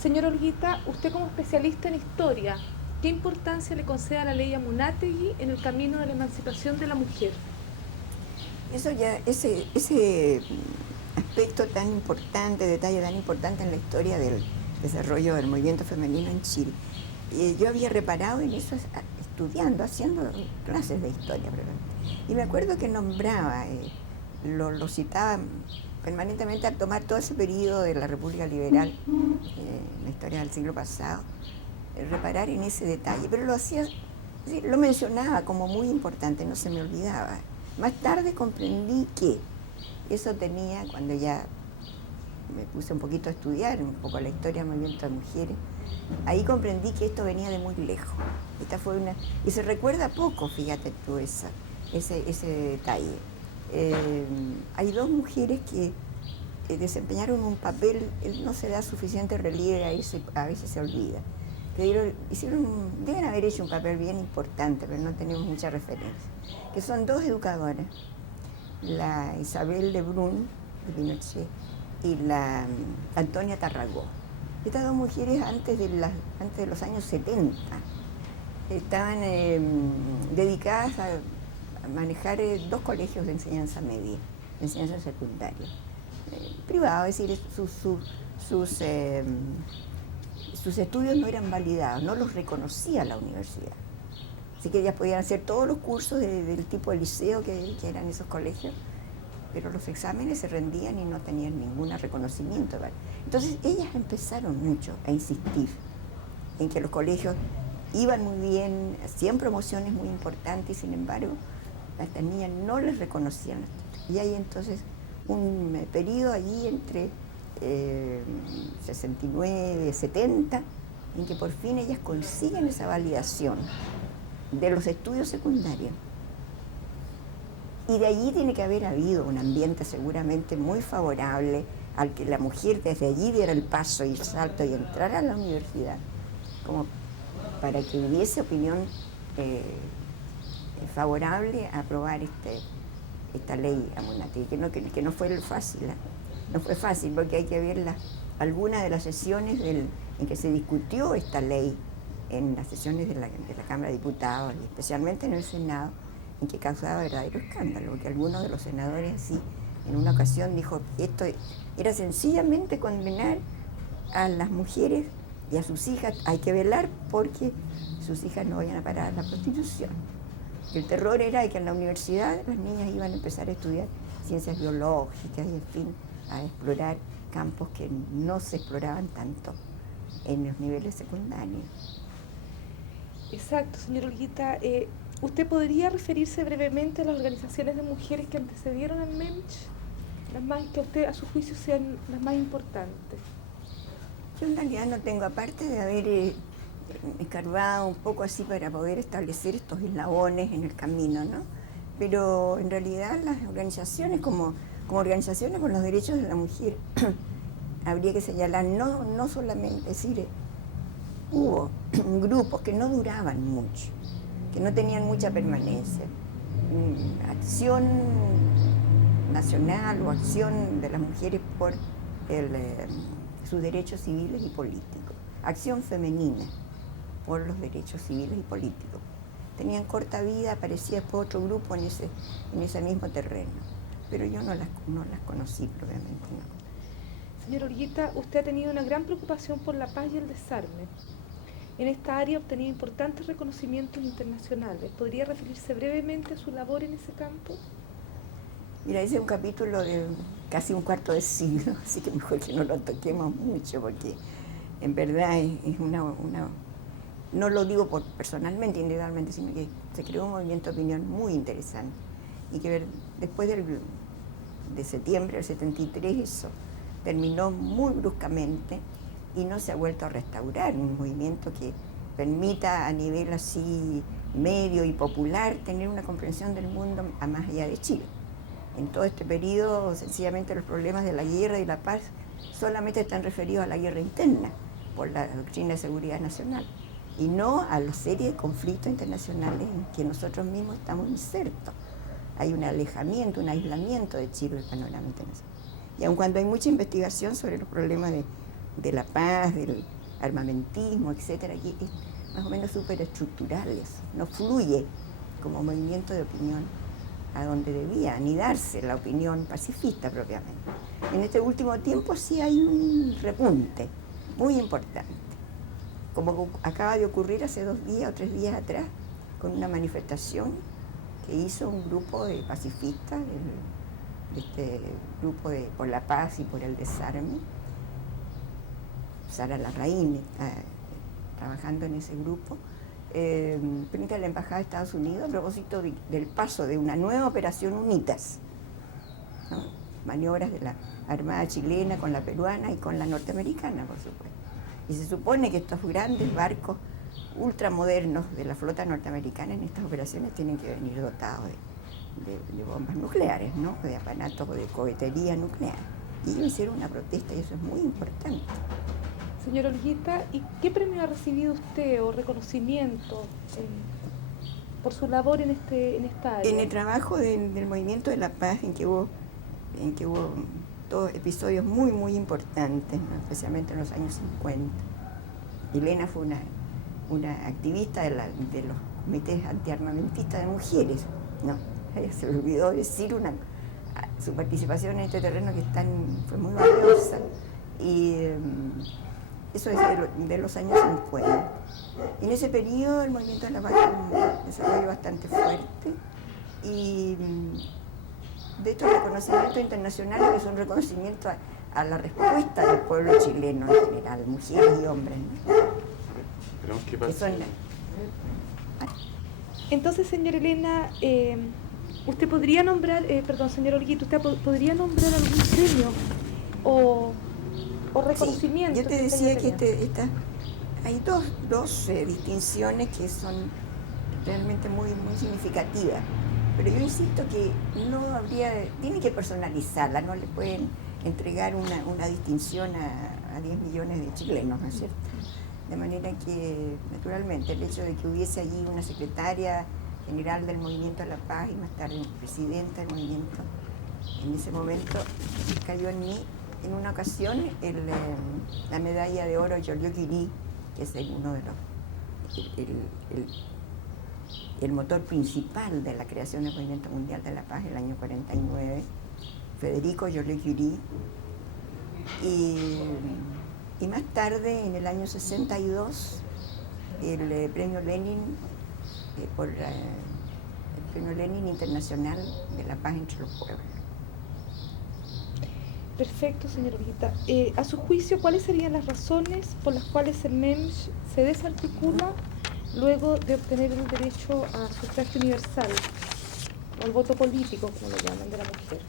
Señor Olguita, usted como especialista en historia, ¿qué importancia le concede a la ley Amunátegui en el camino de la emancipación de la mujer? Eso ya, ese aspecto tan importante, detalle tan importante en la historia del desarrollo del movimiento femenino en Chile, yo había reparado en eso estudiando, haciendo clases de historia, ¿verdad? Y me acuerdo que nombraba, lo citaba permanentemente al tomar todo ese periodo de la República Liberal, la historia del siglo pasado, reparar en ese detalle, pero lo hacía, sí, lo mencionaba como muy importante, no se me olvidaba. Más tarde comprendí que eso tenía, cuando ya me puse un poquito a estudiar un poco la historia del movimiento de mujeres, ahí comprendí que esto venía de muy lejos. Esta fue una, y se recuerda poco, fíjate tú, ese detalle. Hay dos mujeres que desempeñaron un papel, no se da suficiente relieve, a veces se olvida. Deben haber hecho un papel bien importante, pero no tenemos mucha referencia. Que son dos educadoras, la Isabel Lebrun, de Pinochet, y la Antonia Tarragó. Estas dos mujeres antes de los años 70 estaban dedicadas a manejar dos colegios de enseñanza media, de enseñanza secundaria, privados, es decir, sus estudios no eran validados, no los reconocía la universidad. Así que ellas podían hacer todos los cursos del tipo de liceo que eran esos colegios, pero los exámenes se rendían y no tenían ningún reconocimiento. ¿Vale? Entonces ellas empezaron mucho a insistir en que los colegios iban muy bien, hacían promociones muy importantes y sin embargo a estas niñas no les reconocían. Y hay entonces un periodo allí entre 69, 70, en que por fin ellas consiguen esa validación de los estudios secundarios. Y de allí tiene que haber habido un ambiente seguramente muy favorable al que la mujer desde allí diera el paso y el salto y entrara a la universidad, como para que hubiese opinión favorable a aprobar esta ley Amunátegui, que no fue fácil, no fue fácil porque hay que ver algunas de las sesiones en que se discutió esta ley, en las sesiones de la Cámara de Diputados y especialmente en el Senado, en que causaba verdadero escándalo, porque algunos de los senadores así, en una ocasión dijo que esto era sencillamente condenar a las mujeres y a sus hijas, hay que velar porque sus hijas no vayan a parar a la prostitución. El terror era que en la universidad las niñas iban a empezar a estudiar ciencias biológicas y, en fin, a explorar campos que no se exploraban tanto en los niveles secundarios. Exacto, señor Olguita. ¿Usted podría referirse brevemente a las organizaciones de mujeres que antecedieron al MEMCH? Las más que a usted, a su juicio, sean las más importantes. Yo en realidad no tengo, aparte de haber escarbado un poco así para poder establecer estos eslabones en el camino, ¿no? Pero en realidad las organizaciones como organizaciones por los derechos de la mujer habría que señalar, no solamente, es decir, hubo grupos que no duraban mucho, que no tenían mucha permanencia. Acción nacional o acción de las mujeres por sus derechos civiles y políticos. Acción femenina por los derechos civiles y políticos. Tenían corta vida, aparecía después otro grupo en ese mismo terreno. Pero yo no las conocí, probablemente no. Señor Olguita, usted ha tenido una gran preocupación por la paz y el desarme. En esta área ha obtenido importantes reconocimientos internacionales. ¿Podría referirse brevemente a su labor en ese campo? Mira, ese es un capítulo de casi un cuarto de siglo, así que mejor que no lo toquemos mucho, porque en verdad es no lo digo personalmente, individualmente, sino que se creó un movimiento de opinión muy interesante y que después de septiembre del 73 eso terminó muy bruscamente y no se ha vuelto a restaurar, un movimiento que permita a nivel así medio y popular tener una comprensión del mundo a más allá de Chile. En todo este periodo, sencillamente los problemas de la guerra y la paz solamente están referidos a la guerra interna por la doctrina de seguridad nacional y no a la serie de conflictos internacionales en que nosotros mismos estamos insertos. Hay un alejamiento, un aislamiento de Chile del panorama internacional. Y aun cuando hay mucha investigación sobre los problemas de la paz, del armamentismo, etcétera, que es más o menos superestructural eso, no fluye como movimiento de opinión a donde debía anidarse la opinión pacifista propiamente. En este último tiempo sí hay un repunte muy importante, como acaba de ocurrir hace 2 días o 3 días atrás, con una manifestación que hizo un grupo de pacifistas, este grupo por la paz y por el desarme. Sara Larraín está trabajando en ese grupo, frente a la Embajada de Estados Unidos a propósito del paso de una nueva operación UNITAS, ¿no? Maniobras de la Armada chilena con la peruana y con la norteamericana, por supuesto. Y se supone que estos grandes barcos ultramodernos de la flota norteamericana en estas operaciones tienen que venir dotados de bombas nucleares, ¿no? De aparatos de cohetería nuclear. Y ellos hicieron una protesta y eso es muy importante. Señora Olguita, ¿y qué premio ha recibido usted o reconocimiento por su labor en esta área? En el trabajo del Movimiento de la Paz, en que hubo todos episodios muy, muy importantes, ¿no? Especialmente en los años 50. Elena fue una activista de los comités antiarmamentistas de mujeres, ¿no? Ella se le olvidó decir su participación en este terreno que fue muy valiosa. Y eso es de los años 50. En ese periodo el Movimiento de la Paz tuvo un desarrollo bastante fuerte y de estos reconocimientos internacionales que son reconocimientos a la respuesta del pueblo chileno en general, mujeres y hombres, ¿no? Esperamos que pase. Entonces, señora Elena, usted podría nombrar, señor Olguito, ¿usted podría nombrar algún premio o reconocimiento? Sí, yo te decía que hay dos distinciones que son realmente muy, muy significativas, pero yo insisto que tiene que personalizarla, no le pueden entregar una distinción a 10 millones de chilenos, ¿no es cierto? De manera que, naturalmente, el hecho de que hubiese allí una secretaria general del Movimiento de la Paz y más tarde presidenta del movimiento, en ese momento cayó en mí, en una ocasión, la medalla de oro Joliot-Curie, que es uno de el motor principal de la creación del Movimiento Mundial de la Paz, el año 49, Federico Joliot-Curie, y más tarde, en el año 62, el premio Lenin, el premio Lenin Internacional de la Paz entre los Pueblos. Perfecto, señora Olguita. A su juicio, ¿cuáles serían las razones por las cuales el MEMS se desarticula luego de obtener el derecho a sufragio universal, o al voto político, como lo llaman, de la mujer?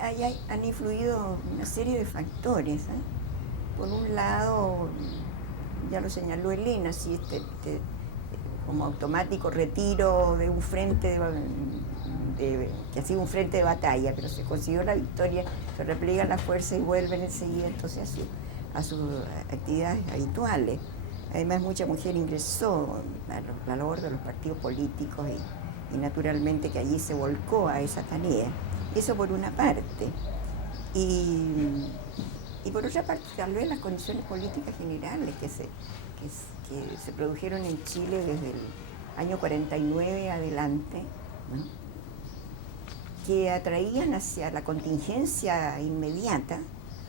Ahí han influido una serie de factores, ¿eh? Por un lado, ya lo señaló Elena, sí, como automático retiro de un frente que ha sido un frente de batalla, pero se consiguió la victoria, se repliegan las fuerzas y vuelven enseguida entonces a sus actividades habituales. Además, mucha mujer ingresó a la labor de los partidos políticos y naturalmente que allí se volcó a esa tarea. Eso por una parte. Y por otra parte, tal vez las condiciones políticas generales que se produjeron en Chile desde el año 49 adelante, ¿no? Que atraían hacia la contingencia inmediata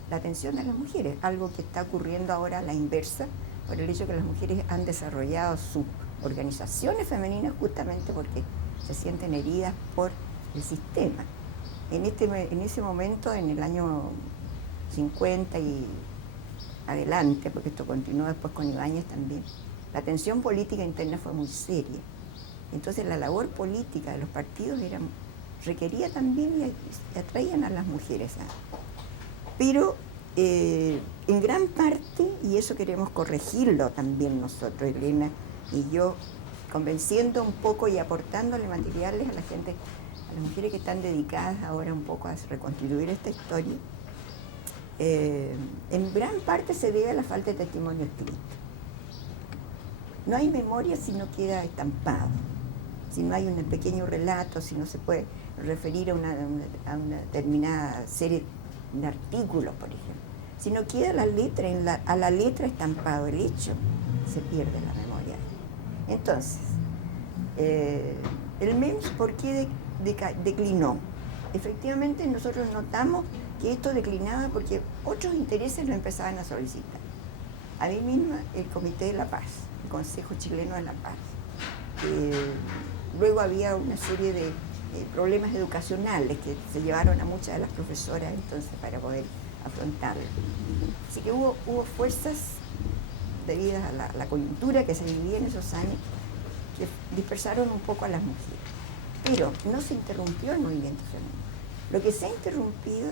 la atención de las mujeres, algo que está ocurriendo ahora a la inversa, por el hecho de que las mujeres han desarrollado sus organizaciones femeninas justamente porque se sienten heridas por el sistema. En ese momento, en el año 50 y adelante, porque esto continuó después con Ibáñez también, la tensión política interna fue muy seria. Entonces la labor política de los partidos requería también y atraían a las mujeres. Pero en gran parte, y eso queremos corregirlo también nosotros, Elena y yo, convenciendo un poco y aportándole materiales a la gente, a las mujeres que están dedicadas ahora un poco a reconstituir esta historia, en gran parte se debe a la falta de testimonio escrito. No hay memoria si no queda estampado, si no hay un pequeño relato, si no se puede referir a una determinada serie de artículos, por ejemplo. sino queda la letra, a la letra estampado el hecho, se pierde la memoria. Entonces, el MEMS, ¿por qué declinó? Efectivamente, nosotros notamos que esto declinaba porque otros intereses lo empezaban a solicitar. A mí misma, el Comité de la Paz, el Consejo Chileno de la Paz. Luego había una serie de problemas educacionales que se llevaron a muchas de las profesoras entonces para poder afrontarlo. Así que hubo fuerzas debidas a la coyuntura que se vivía en esos años que dispersaron un poco a las mujeres. Pero no se interrumpió el movimiento femenino. Lo que se ha interrumpido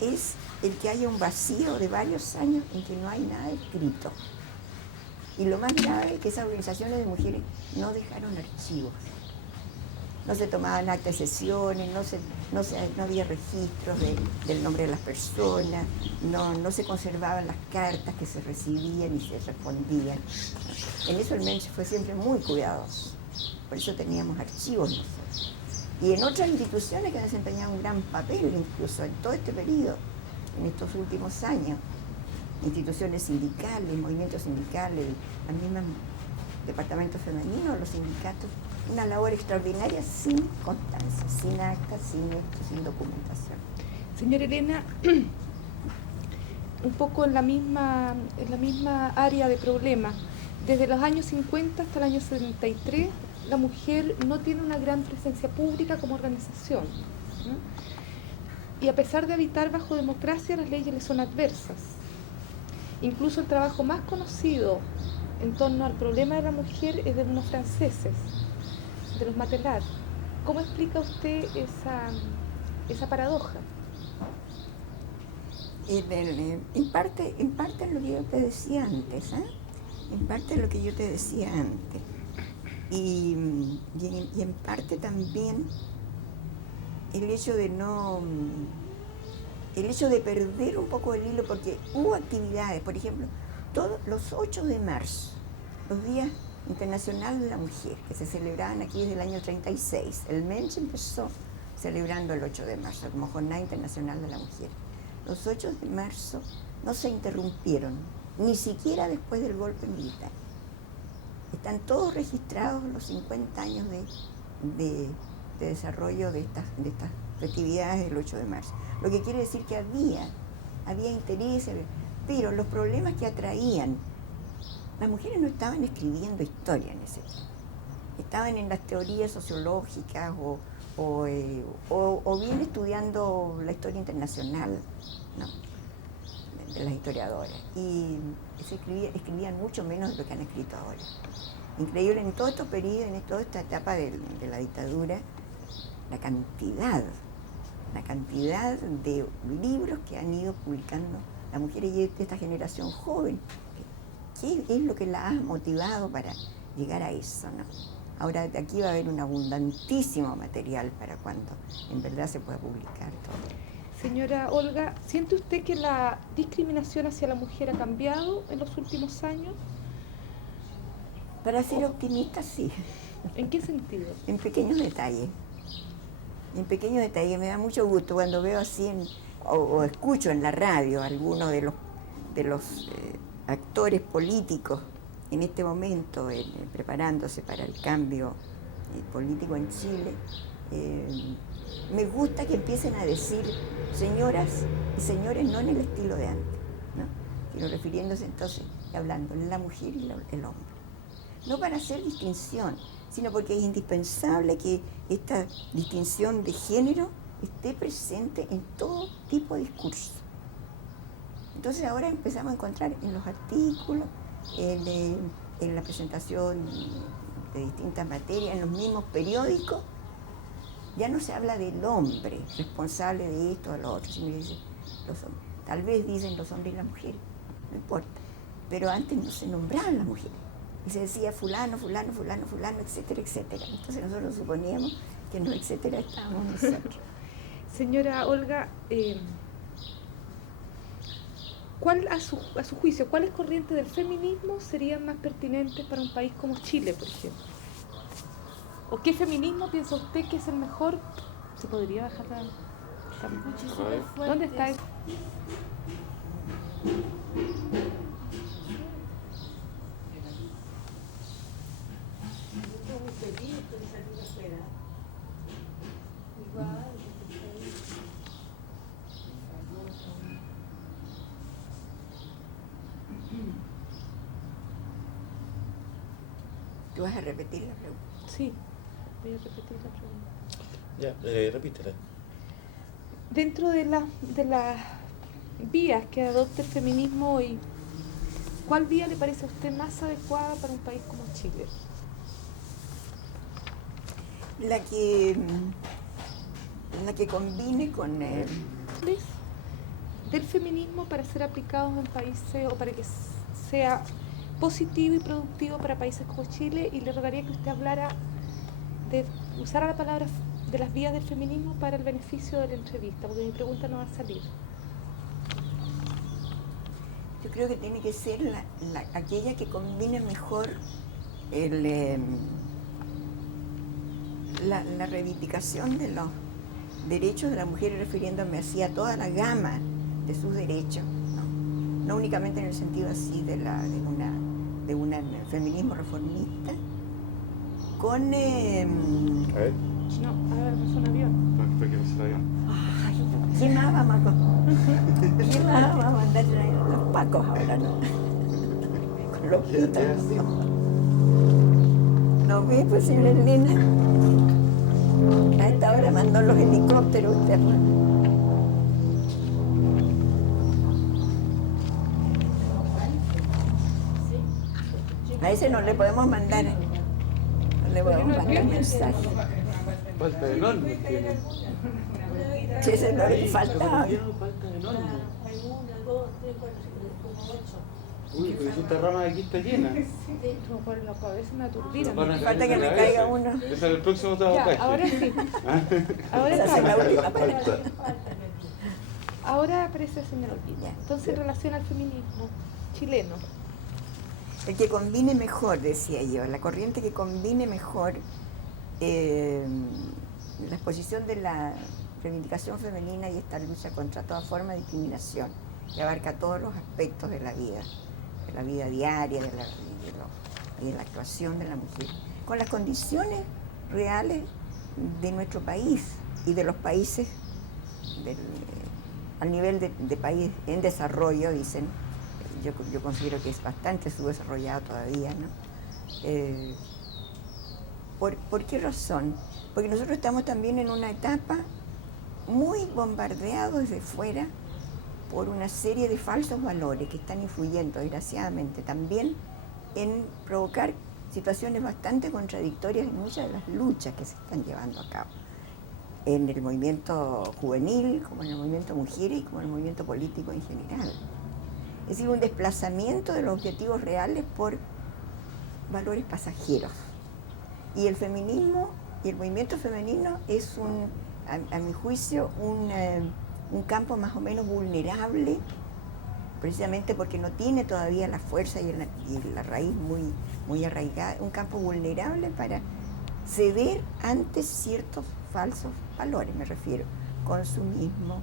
es el que haya un vacío de varios años en que no hay nada escrito. Y lo más grave es que esas organizaciones de mujeres no dejaron archivos. No se tomaban actas de sesiones, no había registros del nombre de las personas, no se conservaban las cartas que se recibían y se respondían. En eso el MEMS fue siempre muy cuidadoso. Por eso teníamos archivos nosotros. Y en otras instituciones que han desempeñado un gran papel, incluso en todo este periodo, en estos últimos años, instituciones sindicales, movimientos sindicales, los mismos departamentos femeninos, los sindicatos, una labor extraordinaria sin constancia, sin actas, sin esto, sin documentación. Señora Elena, un poco en la misma área de problema, desde los años 50 hasta el año 73, la mujer no tiene una gran presencia pública como organización, ¿no? Y a pesar de habitar bajo democracia, las leyes le son adversas. Incluso el trabajo más conocido en torno al problema de la mujer es de unos franceses, de los Matelar. ¿Cómo explica usted esa paradoja? En parte es lo que yo te decía antes, ¿eh? En parte es lo que yo te decía antes. Y en parte también el hecho de perder un poco el hilo, porque hubo actividades, por ejemplo, todos los 8 de marzo, los días internacionales de la mujer, que se celebraban aquí desde el año 36. El MEMS empezó celebrando el 8 de marzo como Jornada Internacional de la Mujer. Los 8 de marzo no se interrumpieron, ni siquiera después del golpe militar. Están todos registrados los 50 años de desarrollo de estas festividades del 8 de marzo. Lo que quiere decir que había interés, pero los problemas que atraían, las mujeres no estaban escribiendo historia en ese tiempo. Estaban en las teorías sociológicas o bien estudiando la historia internacional, ¿no?, de las historiadoras. Y escribían mucho menos de lo que han escrito ahora. Increíble, en todos estos periodos, en toda esta etapa de la dictadura, la cantidad de libros que han ido publicando las mujeres y de esta generación joven. ¿Qué es lo que la ha motivado para llegar a eso, no? Ahora de aquí va a haber un abundantísimo material para cuando en verdad se pueda publicar todo. Señora Olga, ¿siente usted que la discriminación hacia la mujer ha cambiado en los últimos años? Para ser optimista, sí. ¿En qué sentido? En pequeños detalles. En pequeños detalles. Me da mucho gusto cuando veo así o escucho en la radio algunos de los actores políticos en este momento preparándose para el cambio político en Chile. Me gusta que empiecen a decir señoras y señores, no en el estilo de antes, ¿no?, sino refiriéndose entonces, hablando la mujer y el hombre. No para hacer distinción, sino porque es indispensable que esta distinción de género esté presente en todo tipo de discurso. Entonces ahora empezamos a encontrar en los artículos, en la presentación de distintas materias, en los mismos periódicos, ya no se habla del hombre responsable de esto o lo otro, sino que dicen los hombres. Tal vez dicen los hombres y las mujeres, no importa. Pero antes no se nombraban las mujeres. Y se decía fulano, fulano, fulano, fulano, etcétera, etcétera. Entonces nosotros suponíamos que en los etcétera estábamos nosotros. Señora Olga, a su juicio, ¿cuáles corrientes del feminismo serían más pertinentes para un país como Chile, por ejemplo? ¿O qué feminismo piensa usted que es el mejor? ¿Se podría bajar la... ¿Dónde está eso? ¿Tú vas a repetir la pregunta? Sí, voy a repetir la pregunta. Ya, repítela. Dentro de las vías que adopta el feminismo hoy, ¿cuál vía le parece a usted más adecuada para un país como Chile? La que combine con Del feminismo para ser aplicados en países o para que sea positivo y productivo para países como Chile, y le rogaría que usted usara la palabra de las vías del feminismo para el beneficio de la entrevista, porque mi pregunta no va a salir. Yo creo que tiene que ser aquella que combine mejor la reivindicación de los derechos de la mujer, refiriéndome así a toda la gama de sus derechos, no únicamente en el sentido así de un feminismo reformista, con... A ver, No, a ver, es un avión. ¿para qué no se la dio? Ay, ¿qué más vamos ¿Qué más vamos a mandar los pacos ahora, no? Con los pitos. ¿No ve, pues, señora Elena? A esta hora mandó los helicópteros usted. A ese no le podemos mandar, mensaje. Falta enorme tiene. Si ese no le falta. Falta enorme. Uy, pero si esta rama de aquí está llena. Como por la cabeza me aturdieron. Van a Falta caer que en me la caiga cabeza. uno. Ese es el próximo Ya, sabotaje. ahora sí. Ahora Esa es la estamos. última palabra. Ahora aparece el señor Olguín. Ya. Entonces, en relación al feminismo chileno, El que combine mejor, decía yo, la corriente que combine mejor la exposición de la reivindicación femenina y esta lucha contra toda forma de discriminación, que abarca todos los aspectos de la vida diaria, de la actuación de la mujer, con las condiciones reales de nuestro país y de los países al nivel de país en desarrollo, dicen. Yo considero que es bastante subdesarrollado todavía, ¿no? ¿Por qué razón? Porque nosotros estamos también en una etapa muy bombardeados desde fuera por una serie de falsos valores que están influyendo, desgraciadamente, también en provocar situaciones bastante contradictorias en muchas de las luchas que se están llevando a cabo, en el movimiento juvenil, como en el movimiento mujeres y como en el movimiento político en general. Es decir, un desplazamiento de los objetivos reales por valores pasajeros. Y el feminismo y el movimiento femenino es, a mi juicio, un campo más o menos vulnerable, precisamente porque no tiene todavía la fuerza y la raíz muy arraigada, un campo vulnerable para ceder ante ciertos falsos valores, me refiero, consumismo,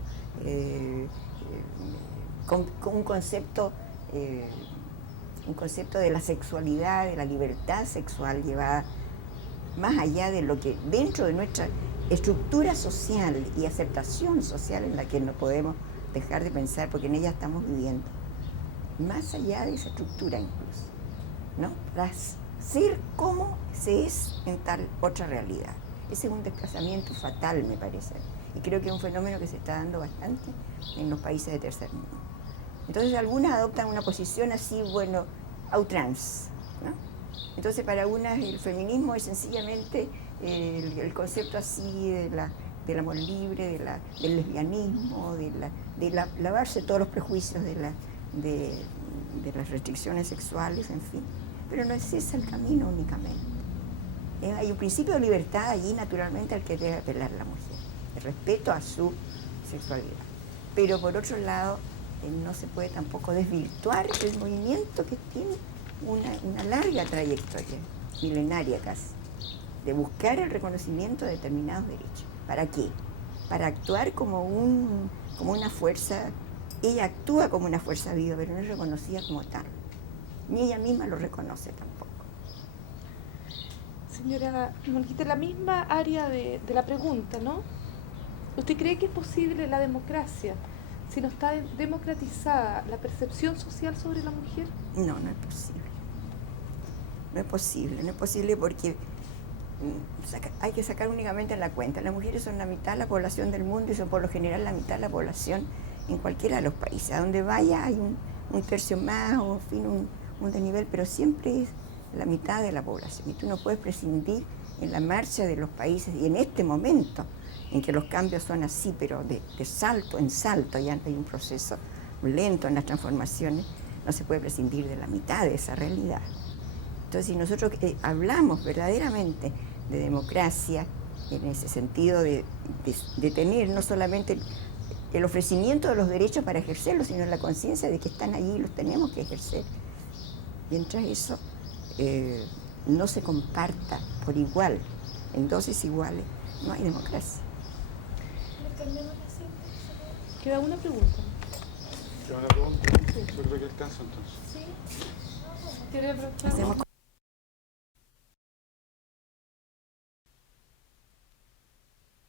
con un concepto de la sexualidad, de la libertad sexual llevada más allá de lo que dentro de nuestra estructura social y aceptación social en la que no podemos dejar de pensar, porque en ella estamos viviendo, más allá de esa estructura incluso, ¿no? Para ser como se es en tal otra realidad. Ese es un desplazamiento fatal, me parece, y creo que es un fenómeno que se está dando bastante en los países de tercer mundo. Entonces algunas adoptan una posición así, bueno, a ultranza, ¿no? Entonces para unas el feminismo es sencillamente el concepto así del amor libre, del lesbianismo, de lavarse todos los prejuicios de las restricciones sexuales, en fin. Pero no es ese el camino únicamente. Hay un principio de libertad allí, naturalmente, al que debe apelar la mujer, el respeto a su sexualidad. Pero por otro lado, no se puede tampoco desvirtuar el movimiento que tiene una larga trayectoria, milenaria casi, de buscar el reconocimiento de determinados derechos. ¿Para qué? Para actuar como una fuerza ella actúa como una fuerza viva, pero no es reconocida como tal. Ni ella misma lo reconoce tampoco. Señora Monquita, la misma área de la pregunta, ¿no? ¿Usted cree que es posible la democracia si no está democratizada la percepción social sobre la mujer? No, no es posible. No es posible, no es posible porque hay que sacar únicamente la cuenta. Las mujeres son la mitad de la población del mundo y son por lo general la mitad de la población en cualquiera de los países. A donde vaya hay un tercio más o en fin, un desnivel, pero siempre es la mitad de la población. Y tú no puedes prescindir en la marcha de los países y en este momento en que los cambios son así, pero de salto en salto, ya hay un proceso lento en las transformaciones, no se puede prescindir de la mitad de esa realidad. Entonces, si nosotros hablamos verdaderamente de democracia, en ese sentido de tener no solamente el ofrecimiento de los derechos para ejercerlos, sino la conciencia de que están allí y los tenemos que ejercer, mientras eso no se comparta por igual, en dosis iguales, no hay democracia. Queda una pregunta. ¿Queda una pregunta? Yo creo que alcanza entonces. ¿Quiere preguntar? Hacemos